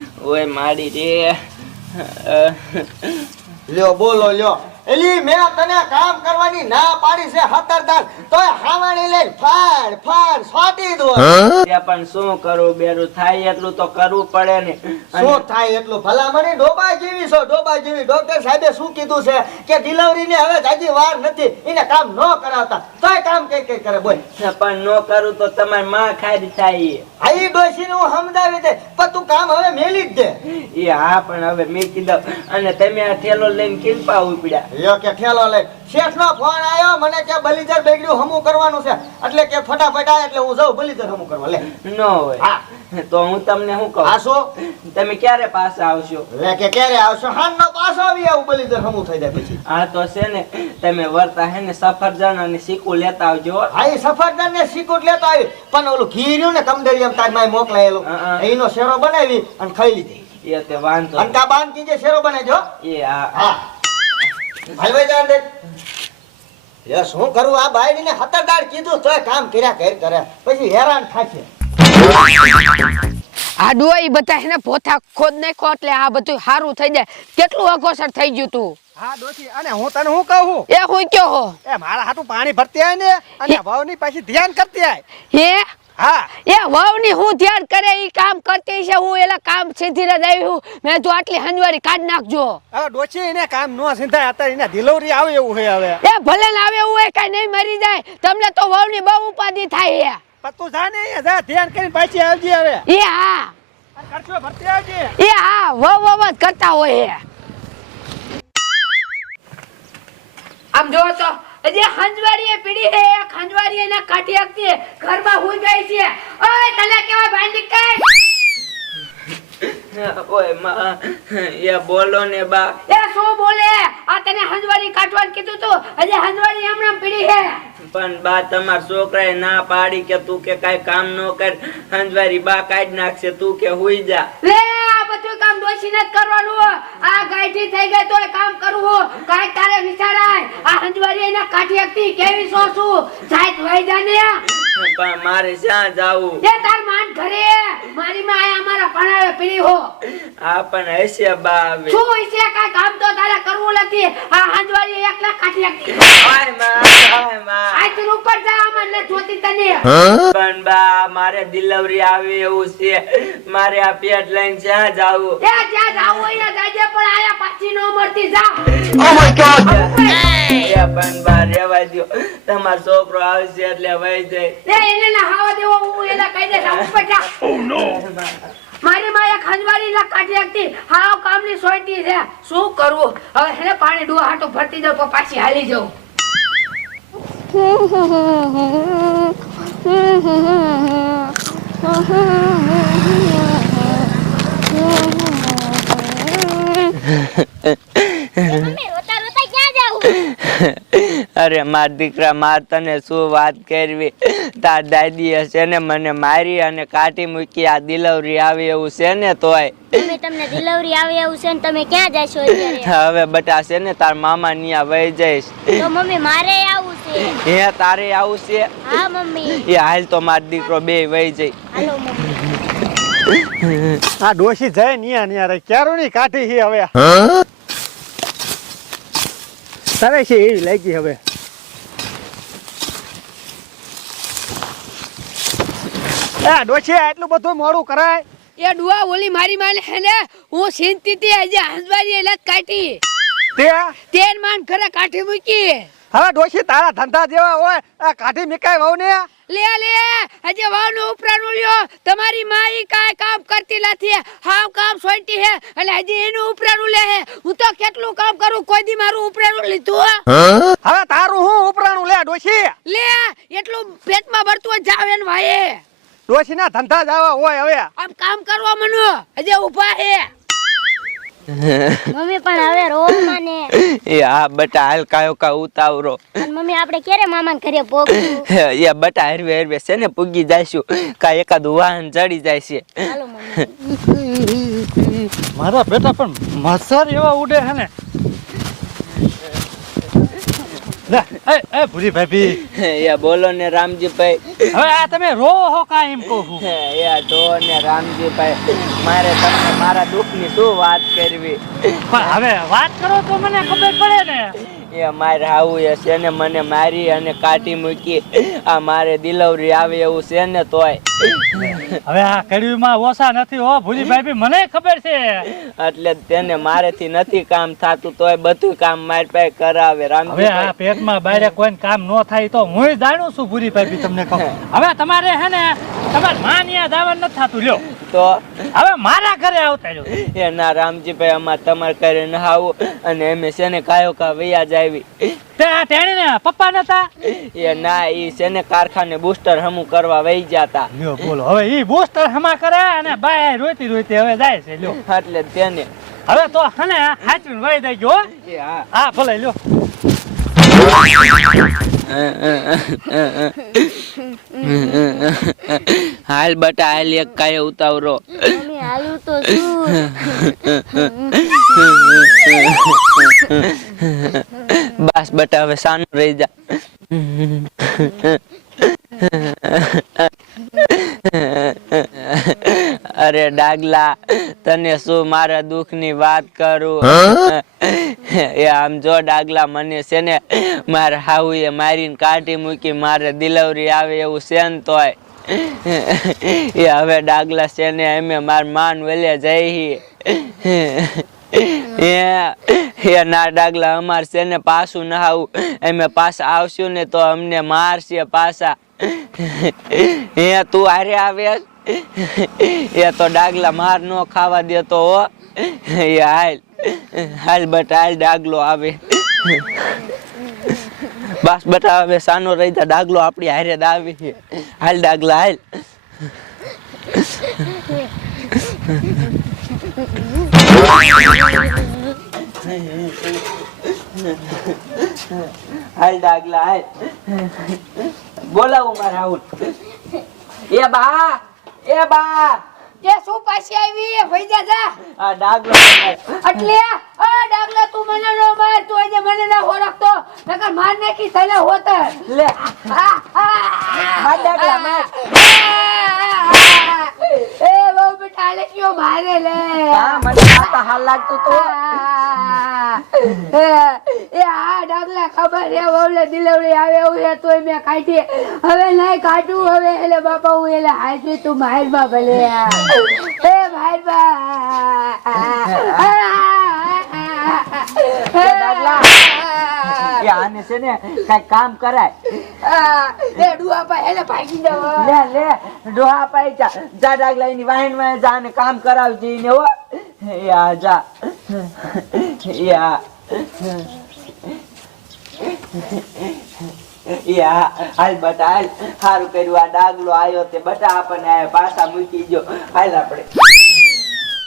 ઓય માડી રે લ્યો બોલો લ્યો એલી મેં તને કામ કરવાની ના પાડી છે હતરદાર તોય હાવાણી લઈને ફાડ ફાડ છોટી દો તે પણ શું કરું બેરું થાય એટલું તો કરવું પડે ને શું થાય એટલું ભલામણી ડોબા જેવી છો ડોબા જેવી ડોક્ટર સાહેબે શું કીધું છે કે ડિલિવરી ને હવે જાજી વાર નથી એને કામ ન કરાવતા તોય કામ કઈ કઈ કરે બોલ પણ નો કરું તો તમારી માં ખારી થાય આઈ ડોશી ને હું સમજાવી દે પણ તું કામ હવે મેલી જ દે એ હા પણ હવે મેકી દઉં અને તમે આ થેલો લઈને કિલપા ઉપડ્યા લ્યો કે ઠેલો લે શેઠ નો ફોન આવ્યો મને કે બલીદર બેગડ્યું હમું કરવાનું છે એટલે કે ફટાફટ આ એટલે હું જાઉં બલીદર હમું કરવા લે ન હોય હા તો હું તમને શું કહું આ શું તમે ક્યારે પાછા આવશો લે કે ક્યારે આવશો હાન નો પાછો આવી આવું બલીદર હમું થઈ જાય પછી હા તો છે ને તમે વર્તા હે ને સફરજન અને શીકુ લેતા આવજો હા એ સફરજન ને સિકુટ લેતો આવી પણ ઓલું ઘી રહ્યું ને કમદરિયમ તાર માય મોકલાયેલું એનો શેરો બનાવી અને ખાઈ લીધી એ તે વાંધો અને કા બાંધ કીજે શેરો બનાવજો એ હા હા ભાઈ જાન દે લે શું કરું આ બાયડી ને હતરદાર કીધું તોય કામ કર્યા કરે પછી હેરાન થાશે આ ડોઈ બધા એને પોથા ખોદ નાખો એટલે આ બધું સારું થઈ જાય કેટલું અગોસર થઈ ગયું તું હા ડોશી અને હું તને શું કહું એ હું કયો હો એ મારા હાટું પાણી ભરતી આય ને અને વાવની પાછી ધ્યાન કરતી આય હે હા એ વાવની હું ધ્યાન કરે ઈ કામ કરતી છે હું એલા કામ સીધી જ આવી હું મેં તો આટલી હંજવારી કાઢ નાખજો હવે ડોશી એને કામ નો સિંધાય અત્યારે એને ડિલિવરી આવે એવું છે હવે એ ભલે ને આવે એવું કઈ નહીં મરી જાય તમને તો વાવની બહુ ઉપાધિ થાય છે પણ તું જા ને અહીંયા જા ધ્યાન કરીને પાછી આવજે હવે એ હા અને ખર્ચો ભરતી આવજે એ હા વાવ જ કરતા હોય આમ જો તો જે હંજવારીએ પીડી હે હંજવારીએ ના કાઢી આપતી ઘરમાં હુઈ ગઈ છે ઓય તને કેવા ભાંડી કઈ ઓય માં એ બોલો ને બા એ શું બોલે આ તને હંજવારી કાઢવાનું કીધું તું હજી હંજવારી હમણાં પીડી હે પણ બા તમાર છોકરાએ ના પાડી કે તું કે કઈ કામ ન કર હંજવારી બા કાઢ નાખશે તું કે હુઈ જા લે આ બધું કામ ડોશીને જ કરવાનું આ ગાઈઠી થઈ ગઈ તોય કામ કરવું કાઈ તારે વિચારાય આ હંજવારી એના કાઢી આપતી કેવી સોસું જાય વઈ જા ને પણ મારે ક્યાં જાવું એ તાર માન ઘરે મારી માં આયા અમારા ભણાવે પીડી હો આ પણ હશે બા હવે શું છે કાઈ કામ તો તારે કરવું નથી આ હંજવારી એકલા કાઢી આપતી હાય માં આ તું ઉપર જા મને જોતી તને પણ બા મારે ડિલિવરી આવે એવું છે મારે આ પેટ લઈને ક્યાં જાવું એ જ્યાં જાવું હોય જાજે પણ આયા પાછી નો મળતી જા ઓ માય ગોડ એ પણ બા રેવા દ્યો તમારો છોકરો આવશે એટલે વઈ જાય લે એને ના હાવા દેવો હું એના કહી દે ઉપર જા ઓ નો મારી માં એક હંજવારી ના કાઢી આપતી હાવ કામની સોયટી છે શું કરવું હવે હેને પાણી ડુઆ હાટો ભરતી જાવ તો પાછી હાલી જાવ અરે માર દીકરા માર તને શું વાત કરવી તાર દાદી હશે ને મને મારી અને કાઢી મૂકી આ ડિલિવરી આવે એવું છે ને તોય તમને ડિલિવરી આવે એવું છે ને તમે ક્યાં જશો અત્યારે હવે બટા છે ને તાર મામા નિયા વઈ જઈશ તો મમ્મી મારે આવું છે હે તારે આવું છે હા મમ્મી એ હાલ તો માર દીકરો બે વઈ જઈ હાલો મમ્મી આ ડોશી જાય નિયા નિયા રે ક્યારો ની કાઠી છે હવે તારે છે એવી લાગી હવે આ ડોશી આટલું બધું મોડું કરાય એ ડુઆ ઓલી મારી માને હેને હું ચિંતિત આજે હંજવારી એલા કાઢી તે તેન માન ઘરે કાઢી મૂકી હવે ડોશી તારા ધંધા જેવા હોય આ કાઠી મિકાય વહુ ને લે હજે વાવનો ઉપરાનું લ્યો તમારી માઈ કાઈ કામ કરતી નથી હાવ કામ સોઈટી હે એટલે હજી એનું ઉપરાનું લે હે હું તો કેટલું કામ કરું કોઈ દી મારું ઉપરાનું લીધું હવે તારું હું ઉપરાણું લે ડોશી લે એટલું પેટમાં ભરતું જાવે ને ભાઈ ડોશી ના ધંધા જાવા હોય હવે આમ કામ કરવા મનો હજે ઊભા હે મમ્મી પણ હવે રો માને એ હા બટા હાલ કાયો કા ઉતાવરો અને મમ્મી આપણે ક્યારે મામાના ઘરે પોગશું એ બટા હરવે હરવે છે ને પૂગી જાયશું કા એકાદ વાહન ચડી જાય છે હાલો મમ્મી મારા બેટા પણ મસર એવા ઉડે હે ને લે, એ ભૂરી ભાભી એ બોલો ને રામજીભાઈ. હવે આ તમે રો હો કા એમ કહું છું. એ ઢો ને રામજીભાઈ, મારે તમને મારા દુઃખની શું વાત કરવી. પણ હવે વાત કરો તો મને ખબર પડે ને. એ મારે આવું એ છે ને મને મારી અને કાઢી મૂકી. આ મારે ડિલિવરી આવે એવું છે ને તોય. હવે આ કડીમાં ઓછા નથી હો ભૂરી ભાભી, મને ખબર છે. એટલે તેને મારેથી નથી કામ થાતું તોય બધું કામ મારી પાસે કરાવે હવે આ રામજીભાઈ. પેટમાં બારે કોઈ કામ ન થાય તો હું જાણું છું ભૂરી ભાભી, તમને કહું. હવે તમારે હે ને તમારે માં ન્યા જવાનું નથી થતું. લ્યો તો હવે મારા ઘરે આવતા રહ્યો. એ ના રામજીભાઈ, અમારે તમારે ઘરે ન આવું અને એમે છે ને કાયો કા વૈયા જ આવી. તે આ તેણીને પપ્પા નતા. એ ના, ઈ છે ને કારખાને બૂસ્ટર હમું કરવા વહી જતા. લ્યો બોલો, હવે ઈ બૂસ્ટર હમા કરે અને બાય રોતી રોતી હવે જાય છે. લ્યો એટલે તેને હવે તો હને હાચવીને વહી દઈ ગયો. એ હા. હા ભલે લ્યો. હાલ બટા હાલ, એક કાય ઉતાવરો. મમ્મી હાલું તો શું? બસ બટા હવે સાનું રહી જા. અરે ડાગલા, તને શું મારા દુઃખની વાત કરું. એ આમ જો ડાગલા, મને છે ને મારા હાઉએ મારીને કાઢી મૂકી. મારે ડિલિવરી આવે એવું છે ને તોય. એ હવે ડાગલા છે ને અમે માર માન વેલે જઈ. એ ના ડાગલા, અમાર છે ને પાછું ના આવું. અમે પાછા આવશું ને તો અમને મારશે પાછા. એ તું હારે આવે. એ તો ડાગલા માર નો ખાવા દેતો હો. એ હાલ હાલ બટા હાલ, ડાગલો આવે. બસ બટા હવે સાનો રહી જા, ડાગલો આપડી હારે દાવી. હાલ ડાગલા હાલ. હાલ ડાગલા હાલ. બોલાવું મારા આવું. એ બા, એ બા, કે શું પાછી આવી ભઈ જા. આ ડાગલો. એટલે ડાગલા તું મને નો માર, તું આજે મને ના ઓળખતો નકર માર નાખી તને હોતર. લે માર ડાગલા માર. એ બહુ બેટા લે કયો મારે લે. હા મને આ હાલ લાગતું તો. એ આ ડાગલા ખબર હે વહુલે ડિલિવરી આવે એવું હે તોય મેં કાઢી. હવે નહીં કાઢું હવે. એટલે બાપા હું એટલે હાજરી તું મારમાં ભલે. એ મારમાં એ આને છે ને કઈ કામ કરાય. એ ડુઆપા એને ભાગી જવા. લે લે ડોહા પાઈ જા. જા ડાગલા એની વાહન માં જા ને કામ કરાવજી ને હો. એ આ જા. એ આ હાલ બટા હાલ. સારું કર્યું આ ડાગલો આવ્યો તે બટા આપણને પાછા મૂકી ગયો. હાલ આપણે.